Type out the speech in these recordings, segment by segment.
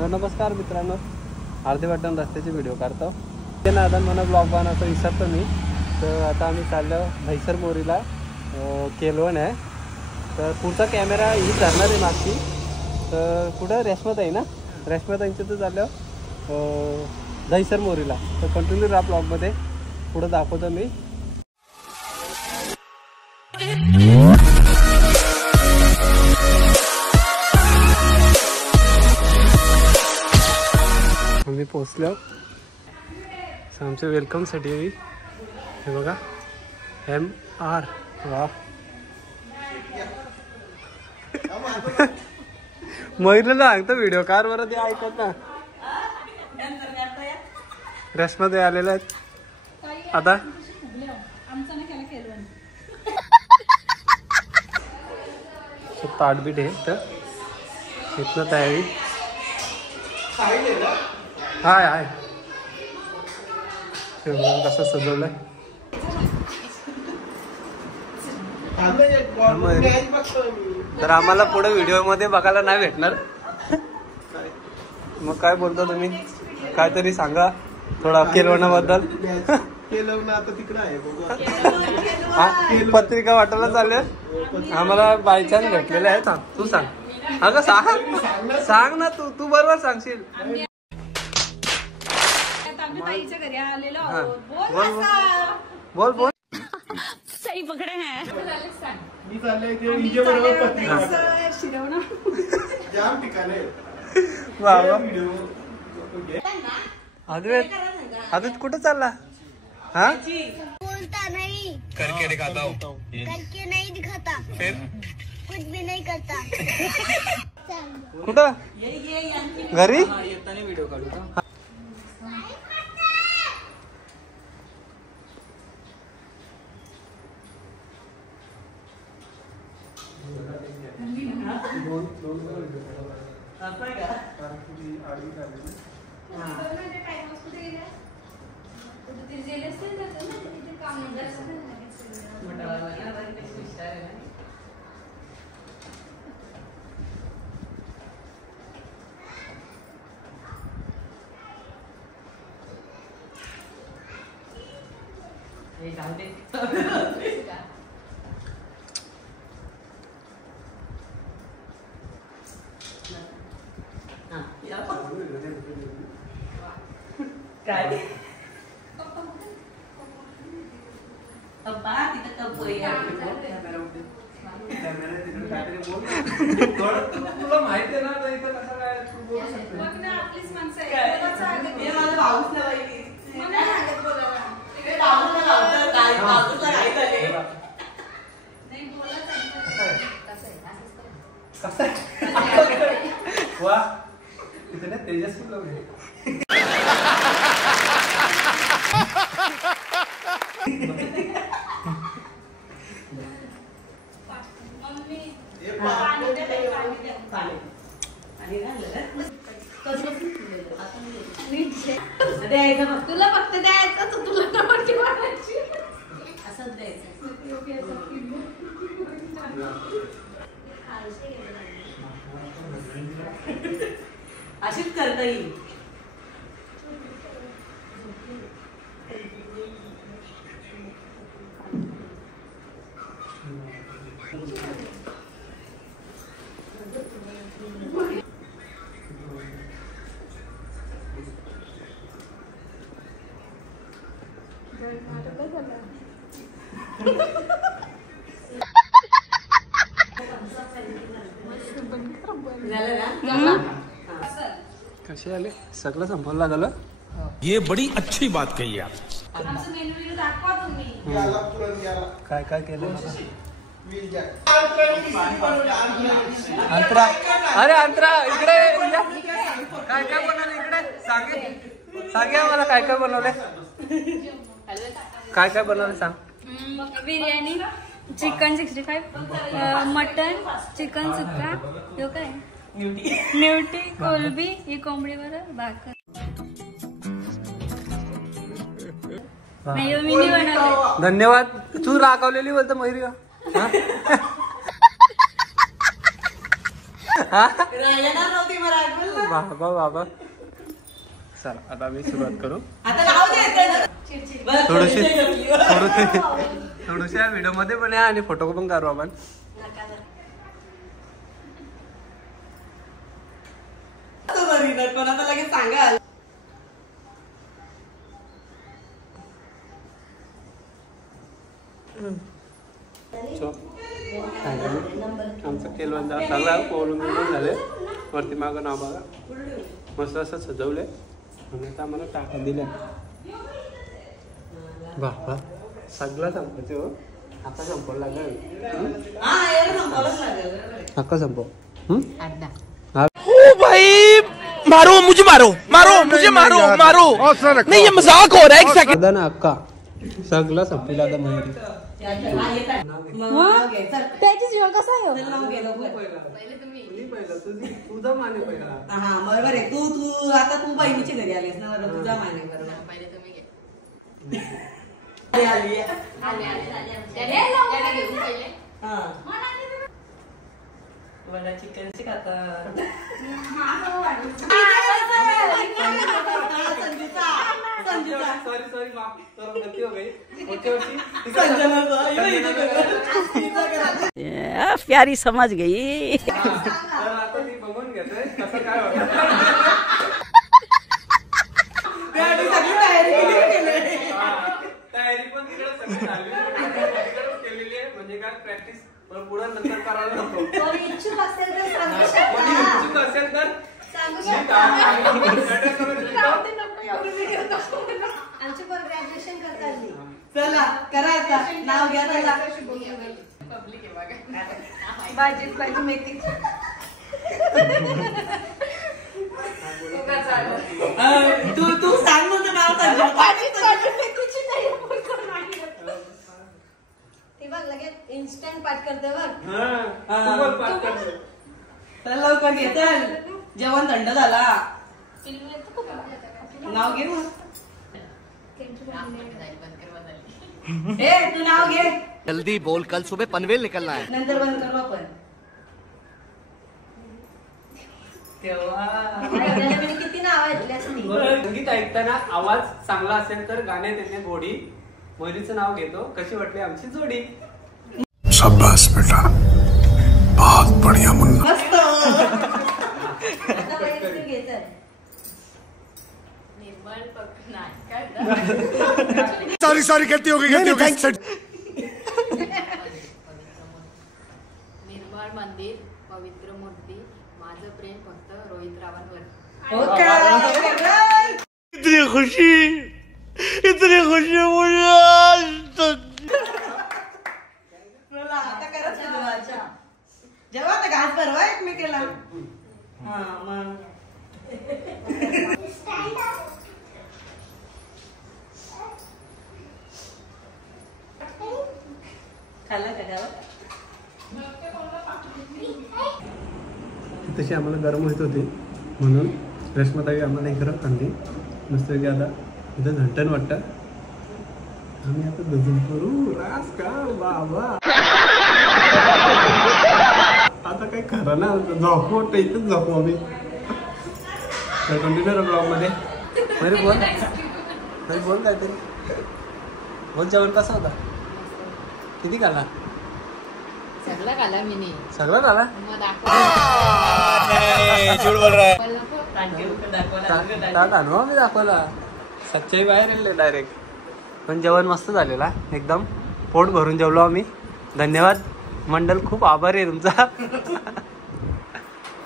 तर नमस्कार मित्रांनो, अर्धे वाटण रस्त्याचे व्हिडिओ काढतो ते ना. आता मला ब्लॉग बनवतो विसरतो मी. तर आता आम्ही चाललो म्हैसर मोरीला, केलवण आहे. तर पुढचा कॅमेरा ही धरणार आहे मागची. तर पुढं रेशमाताई ना, रेशमाताईंचं तर चाललं दहीसर मोरीला. तर कंटिन्यू राहा ब्लॉगमध्ये, पुढं दाखवतो मी. आम्ही पोचलो. आमच्या वेलकमसाठी हे बघा MR. वा मयूरला सांगतो व्हिडिओ कार बरं ते ऐकत ना. रेशमा ते आलेल्या आहेत आता. ताटबीट आहे तर इथनं तयारी हाय हाय. कसं सजवलंय तर आम्हाला पुढे व्हिडिओ मध्ये बघायला नाही भेटणार. मग काय बोलता तुम्ही, काहीतरी सांगा थोडा केलवणाबद्दल. केलवण आता तिकडं आहे. पत्रिका वाटायला चालले आम्हाला, बाय चान्स भेटलेले आहे. सांग तू, सांग अगं सांग ना तू बरोबर सांगशील. बोल बोल. सही पकडे हैं. मी चाललंय ते हिजे बरोबर पत्रिका जाम ठिकाण आहे. आदित कुठे चालला? हाँ बोलता नहीं, करके दिखाता हूँ. करके नहीं दिखाता, फिर कुछ भी नहीं करता. कुठं घरी? व्हिडिओ काढू. तुला माहिती आहे ना इथं कसं काय तू बोलू शकतो. वा इथे तेजस्वी लोक आहे. तुला फक्त द्यायचं तर तुला टमाटी वाढायची असंच द्यायचं. अशीच करता येईल. कसे आले सगळं संपवलं लागलं. ये बड़ी अच्छी बात कही आप. काय काय केलं अंतरा. अरे अंतरा इकडे या. काय काय बनवलं इकडे सांगे मला काय काय बनवले. काय काय बनवले सांग. बिर्याणी, चिकन 65, मटन, चिकन सुक्का, यो काय न्यूटी, कोलबी, ही कोंबडीवर भाकर. नाही मी नाही बनवले. धन्यवाद. तू रागावलेली बोलतो मयुरी. बाबा बाबा चला आता आम्ही सुरुवात करू थोडीशी व्हिडिओ मध्ये पण या आणि फोटो पण काढू आपण. आमचं केलवण सगळा कोलून झाले वरती मागं नाव बघा मस्त असं सजवले आणि आता आम्हाला टाका दिल्या. बाबा सगळं संपते हो आता संपव लागेल हक्का संपव. ओ भाई मारो मुझे मारो मारो मुझे मारो मारो नहीं ये मजाक हो रहा है एक सेकंड. ना अक्का सगळं संपला आता माहिती त्याची जीवन कसं आहे तुझा माने पहिला. हा बरोबर आहे. तू आता तू बहिणीच्या घरी आलीस ना बरोबर तुझा माने बरोबर. तुम्हाला चिकनची खाता सॉरी माफ करो गलती हो गई. प्यारी समझ गई. आता ती बघून घेतोय कसं काय होतं. तयारी पण तिकडे सगळी झाली केलेली आहे म्हणजे काय प्रॅक्टिस पुढे नंतर करायला नको. इच्छुक असेल तर सांगू कोणी शकता. इच्छुक असेल तर सांगू मी शकता. काय आमचे पण ग्रॅज्युएशन करतात मी. चला करा आता नाव घ्या चला. भाजी मेथी तू सांग माझं नाव मेथीची नाही ते बघ लगेच इन्स्टंट पाठ करते बघ. चल लवकर घे चल. जेवण थंड झाला. नाव घे मग. तू नाव घे. जल्दी बोल कल सुबह पनवेल निकलना है. नंतर बंद करू आपण. तेव्हा किती नाव आहेत संगीत ऐकताना आवाज चांगला असेल तर गाण्यात येते गोडी. मोरीचं नाव घेतो. कशी वाटली आमची जोडी. शाबाश बेटा बहुत बढ़िया मुन्ना. मस्त. सॉरी कहती होगी निर्मळ मंदिर पवित्र मूर्ती माझं प्रेम फक्त रोहित रावांवर. इतनी खुशी मुझे. आता करत जेव्हा आता घास भरवा एकमेकीला. हा मग खाल्लं का गावात. तशी आम्हाला गरम होत होती म्हणून रेशमाताई आम्हाला इकडं आणली मस्त की आता इथं झंटण वाटतं. आम्ही आता गजून करू रास का बाबा. आता काही खरं ना झोपू वाटतं इथंच झोपू आम्ही. कंटिन्यू ब्लॉग मध्ये बरे बोल काहीतरी बोल. जेवण कसं होता किती खाला. सगळं घाला मी नाही सगळं झाला. मग दाखव. मी दाखवला सच्चाई बाहेर येईल डायरेक्ट. पण जेवण मस्त झालेला एकदम पोट भरून जेवलो आम्ही. धन्यवाद मंडल खूप आभारी आहे तुमचा.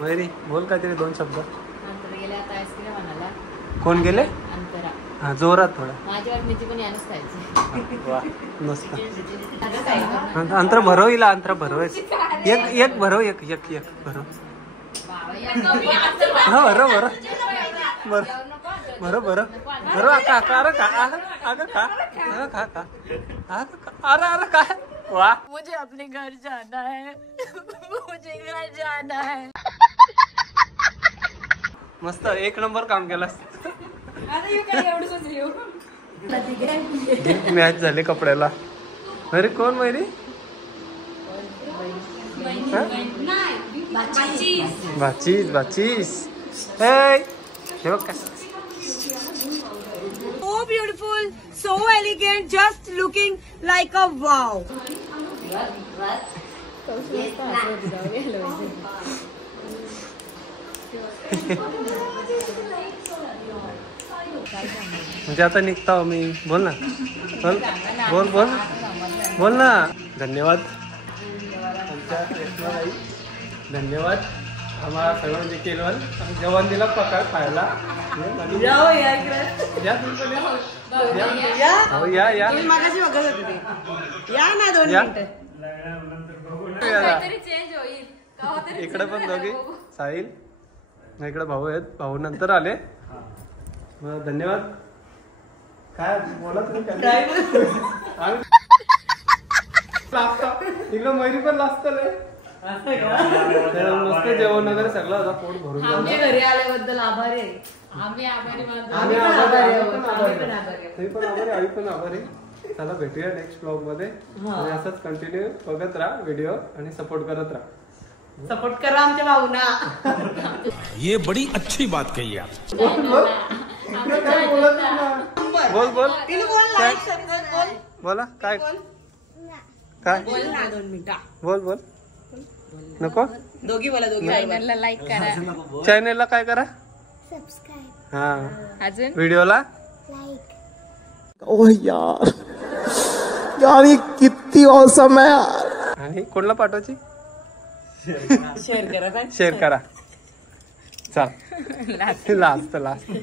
मयुरी बोल काहीतरी 2 शब्द. नंतर गेले आता आईस्क्रीम आणायला. कोण गेले. अंतरा हा जोरात थोडा. माझ्या वाटणीची पण यानच खायची. वा मस्त. आता काय करणार? अंतर भरव हिला अंतर भरव. एक भरव एक भरव. बाबा, या कमी अंतर हा बरं अरे काय वा. मुझे अपने घर जाना है. मुझे घर जाना है. मस्त 1 नंबर काम केलास. मॅच झाले कपड्याला. अरे कोण माहिती भाचीस भाचीस हे बघ काय So beautiful, so elegant, just looking like a wow. म्हणजे आता निघता हो मी. बोल ना, बोल बोल बोल बोल ना. धन्यवाद आमच्या कृष्णाबाई, धन्यवाद आम्हाला सर्वांनी केलं. जेवण दिला प्रकार खायला. जाओ या इकडे. या तुम्ही पण या. या. हो या या तुम्ही मागाशी बघत होते ते. या ना 2 या. मिनिटं. काहीतरी चेंज होईल का तरी इकडे पण दोघी साहिल इकडे भाऊ आहेत. भाऊ नंतर आले. मग धन्यवाद. काय बोला तुम्ही काय इकडं मयुरी पण लाजत मस्त जेवण वगैरे सगळं होता. पोट भरून आम्ही घरी आल्याबद्दल आभारी आहे. आम्ही आभारी मानतो. आम्ही पण आभारी आभारी आहोत. आहोत. आम्ही पण आभारी आहोत. तुम्ही पण आभारी, आम्ही पण आभारी. चला भेटूया नेक्स्ट ब्लॉग मध्ये. आणि असंच कंटिन्यू बघत राहा व्हिडिओ आणि सपोर्ट करत राहा. सपोर्ट करा आमच्या भाऊना. ये बड़ी अच्छी बात कही आप. काय बोलत नाही ना. बोल बोल तिने बोल लाईक सबस्क्राईब बोल. बोला काय बोल. काय बोल ना 2 मिनिटं. बोल बोल नको. दोघी बोला दोघी. चॅनलला लाईक करा. चॅनेलला काय करा. सब्सक्राइब हा अजून व्हिडिओला लाइक ओह यार, यार ये कितनी औसम है यार. आणि कोणला पाठवायची. शेअर करा काय. शेअर करा. चल लास्ट लास्ट